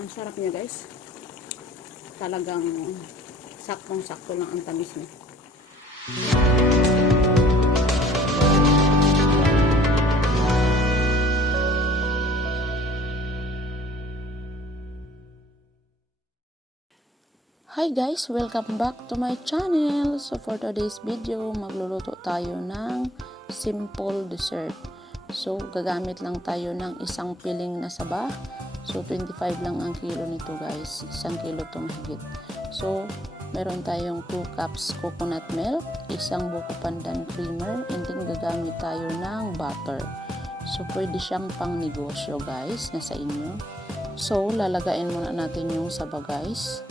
Ang sarap niya guys. Talagang saktong-sakto lang ang tamis niya. Hi guys! Welcome back to my channel. So for today's video, magluluto tayo ng simple dessert. So gagamit lang tayo ng isang piling na saba. So 25 lang ang kilo nito guys. 1 kilo to mahigit. So meron tayong 2 cups coconut milk, isang Buko Pandan creamer, and then gagamit tayo ng butter. So pwede siyang pang negosyo guys, nasa inyo. So lalagayin muna natin yung saba guys.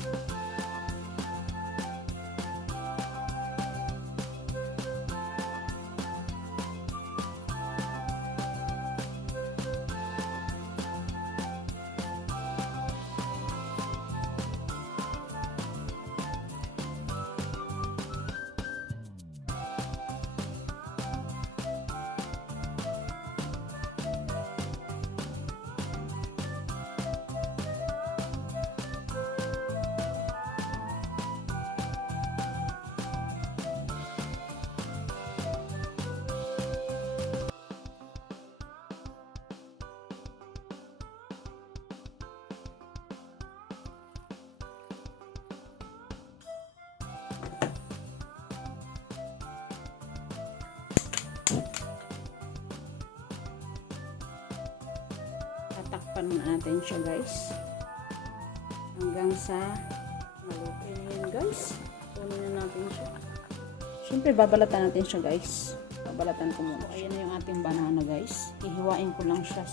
Tatakpan natin siya guys hanggang sa maluto na yan guys. Kunin na natin siya. Siyempre babalatan natin siya guys. Babalatan ko muna. Ayan na yung ating banana guys. Ihiwain ko lang siya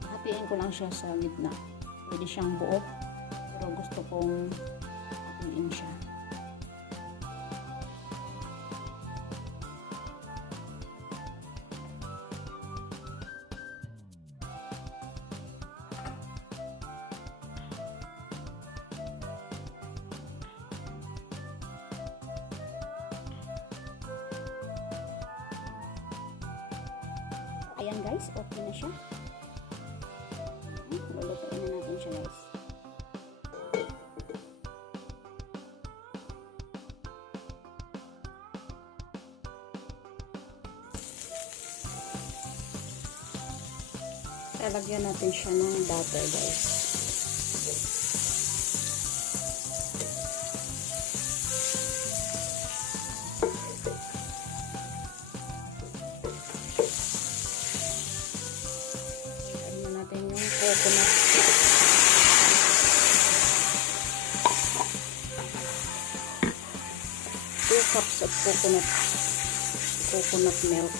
hatiin ko lang siya sa gitna. Pwede siyang buo, pero gusto kong hatiin siya. Ayan guys, okay na siya. Lulutuin na natin siya guys. Lalagyan natin siya ng butter guys. Coconut. 2 cups of coconut milk.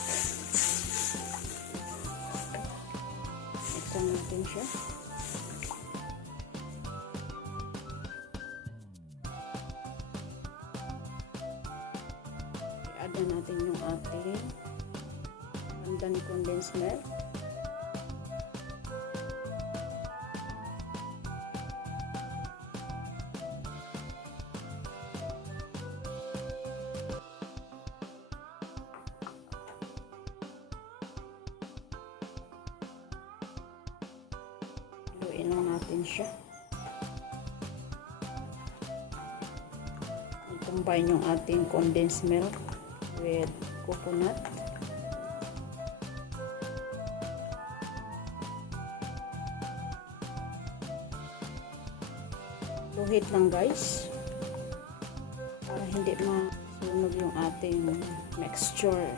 Mixan natin siya. I-add na natin yung ating pandan condensed milk. Haluin lang natin siya. I-combine yung ating condensed milk with coconut. Luhit lang guys. Para hindi masunog yung ating mixture.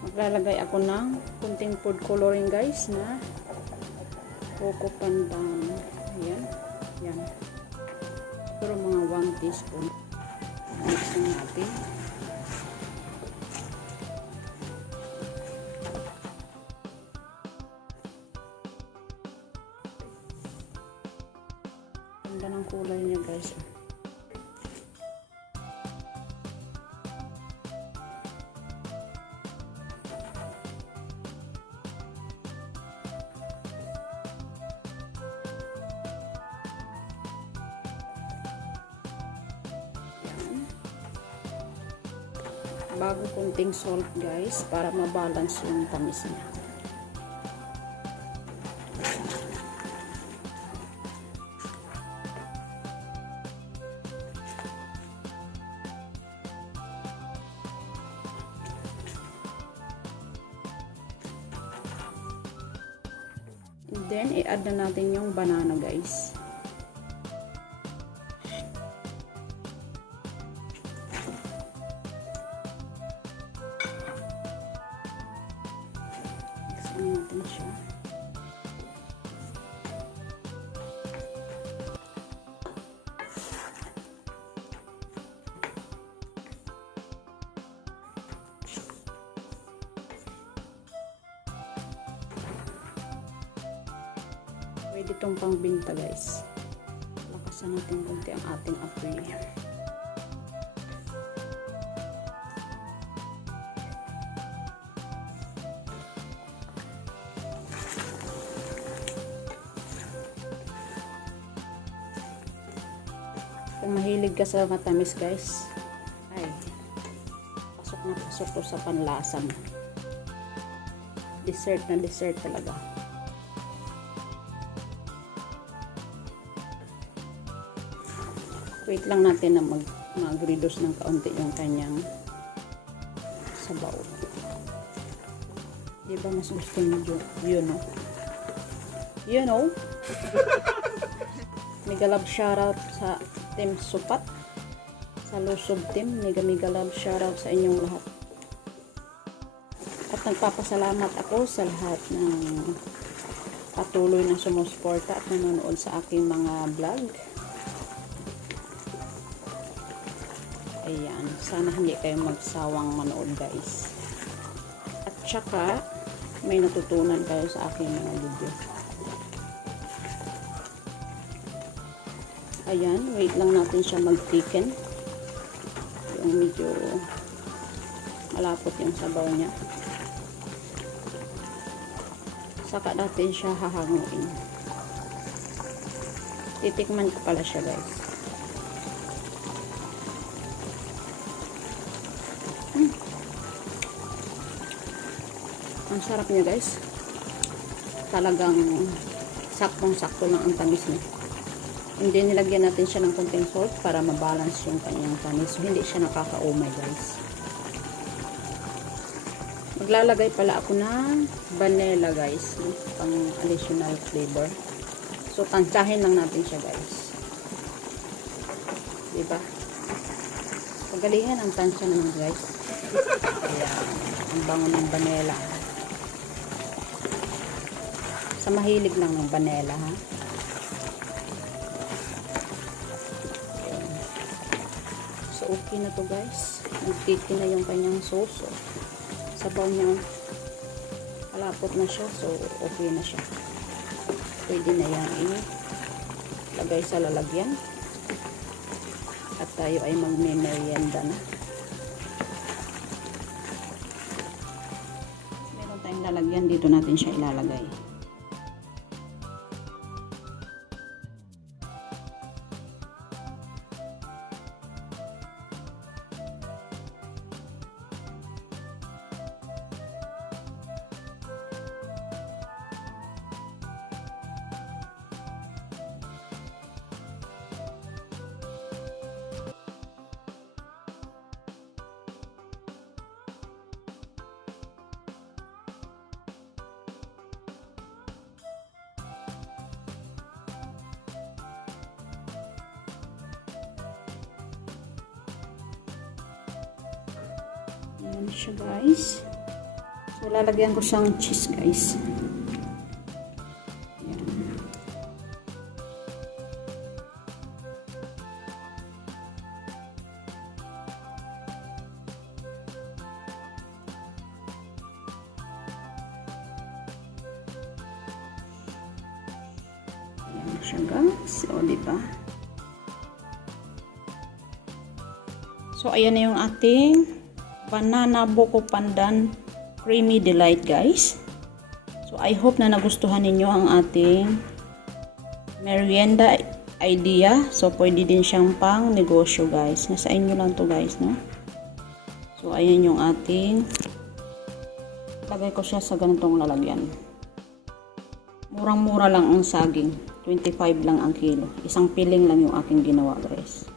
Maglalagay ako ng kunting food coloring guys na Buko Pandan. Ayan. Yan. Pero mga 1 teaspoon. Mix na natin. Ganda ng kulay niya guys. bago konting salt guys para mabalance yung tamis niya. And then i-add na natin yung banana guys. Natin siya. Pwede itong pangbinta guys. Lakasan natin konti ang ating apoy. Kung mahilig ka sa matamis guys, ay pasok na pasok to sa panlasa mo. Dessert na dessert talaga. Wait lang natin na mag-reduce ng kaunti yung kanyang sabaw. Diba mas gusto nyo yun, no? You know? Mega love shoutout sa Team Supat, sa Lusob Team. Mega love shoutout sa inyong lahat. At nagpapasalamat ako sa lahat ng patuloy na sumusuporta at nanonood sa aking mga vlog. Ayan, sana hindi kayo magsawang manood guys. At saka may natutunan kayo sa aking mga video. Ayan, wait lang natin siya mag-thicken. Yung medyo malapot yung sabaw niya. Saka natin siya hahanguin. Titikman ko pala siya guys. Ang sarap niya guys. Talagang saktong-sakto lang ang tamis niya. Hindi nilagyan natin siya ng konting salt para mabalance yung kanyang tamis. So, hindi siya nakakaumay guys. Maglalagay pala ako ng vanilla guys. Pang additional flavor. So tansyahin lang natin siya guys. Diba? Pagalingan ang tansya naman guys. Ayan. Ang bango ng vanilla. Sa mahilig lang ng vanilla ha. So okay na to guys. Nagkiki na yung kanyang sauce. Sabaw niya malapot na siya. So okay na siya. Pwede na yan ilagay sa lalagyan. At tayo ay magme-merienda na. Meron tayong lalagyan. Dito natin siya ilalagay. Ayan siya guys. So lalagyan ko siyang cheese guys. Ayan. Ayan siya guys. O diba? So ayan na yung ating banana Buko Pandan creamy delight guys. So I hope na nagustuhan ninyo ang ating merienda idea. So pwede din siyang pang negosyo guys. Nasa inyo lang to guys, no? So, ayan yung ating, lagay ko siya sa ganitong lalagyan. Murang-mura lang ang saging. 25 lang ang kilo. Isang piling lang yung aking ginawa, guys.